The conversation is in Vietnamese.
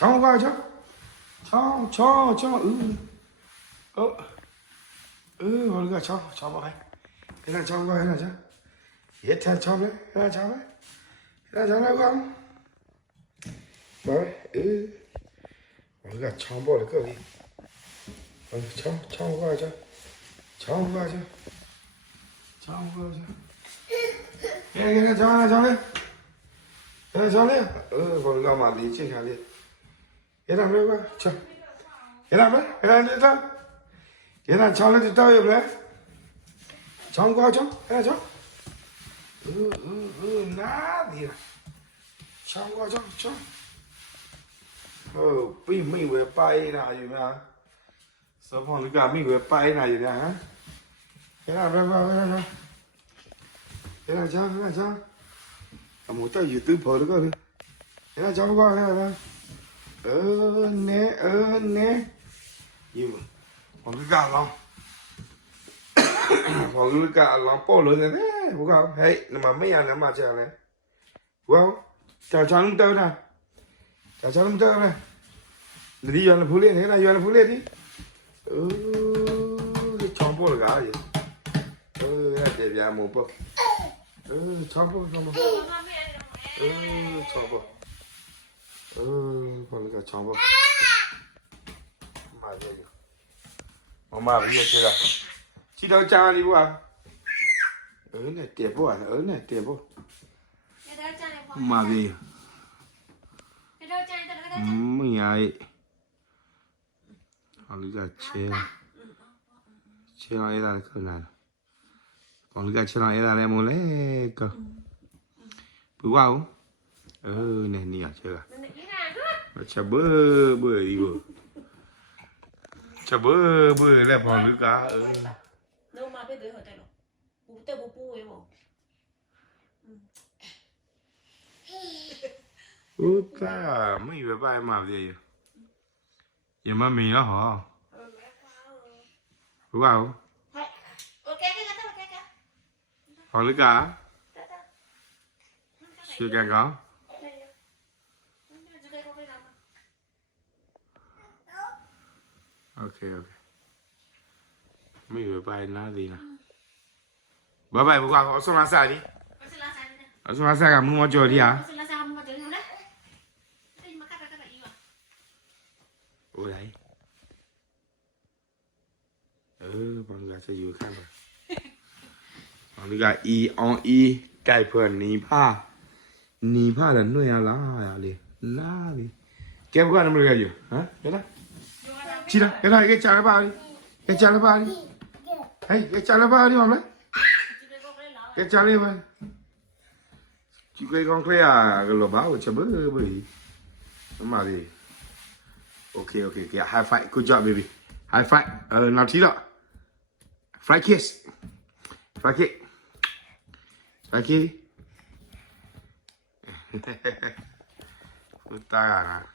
抢过来抢！抢抢抢！呃，哦，呃，我这个抢抢不来，给他抢过来，来着。也他抢来，给他抢来，给他抢来，光。来，呃，我这个枪爆了各位。嗯，抢抢过来抢！抢过来抢！抢过来抢！哎，给他抢来抢来！给抢来，呃，我两妈子尽下力。 얘랑 왜 봐? 자, 얘랑 왜? 얘랑 일단 얘랑 잘라지 따위 그래? 정과 좀 해줘. 으으으 나디라. 정과 좀 좀. 어, 삐미 왜 빠이나 유나. 서폰이가 미왜 빠이나 유나. 얘랑 왜 봐? 얘랑 봐. 얘랑 자, 얘랑 자. 아, 뭐 따위 유튜브 버리고 그래. 얘랑 정과 얘랑. 呃呢呃呢，有，黄哥干了，黄哥干了，爆了的呢。我靠，嘿，那么没样了嘛这样嘞？哇，咋长那么多呢？咋长那么多呢？你原来不练的呢？原来不练的？哦，这强爆了干啥的？哦，那这边没爆。嗯，强爆强爆。嗯，强爆。 เติมนะจ่ายช้อนเติมนะนี่ย้อนผู้เล่นนี่นะย้อนผู้เล่นนี่เออช้อนโป้เลยกันเออเดี๋ยวอย่าหมูโป้เออช้อนโป้ช้อนโป้เออช้อนโป้ เออพอแล้วก็ช่องบ่มาเยอะๆมามาไปเยอะเชียวชิดเอาจานดิบ่เออเนี่ยเตี๋ยบ่เออเนี่ยเตี๋ยบ่มาไปมึงยายเอาลูกก็เชียเชียอะไรได้ก็นั่นเอาลูกก็เชียอะไรได้ ơ nè nỉ chưa à? Chả bơ bơ đi bơ chả bơ bơ là bỏ nước cá ơ đâu mà biết tới hỏi tay nó bố tay bố bố ấy bỏ Puta, mãe vai vai mà ừ. vậy. Giờ mà mình nó hả? Đúng không? Họ lấy cá? Chưa càng có? โอเค โอเค ไม่อยู่ไปนะดีนะบายบายบุกเอาสุนัขใส่ดิเอาสุนัขใส่กับมือมาจ่อดีอะโอ้ยเออบางกาจะอยู่ข้างบนบางกาอีออนอีไก่เพื่อนนี่ผ้านีผ้าแต่หน่วยอะไรอะไรล่าดิแกบุกเอาหนึ่งเรื่ออยู่ฮะเดี๋ยวนะ Chị này, cái này, cái chả nó vào đi. Cái chả nó vào đi. Hey, cái chả nó vào đi mầm đấy. Cái chàng đi mà Chị quay con quay à, cái lò báo của chả bớt bởi Nó mà gì? Ok, ok, kìa, hai five, good job baby. Hai five, ờ, nào tí đó Fly kiss. Fly kiss Fly kiss Puta gana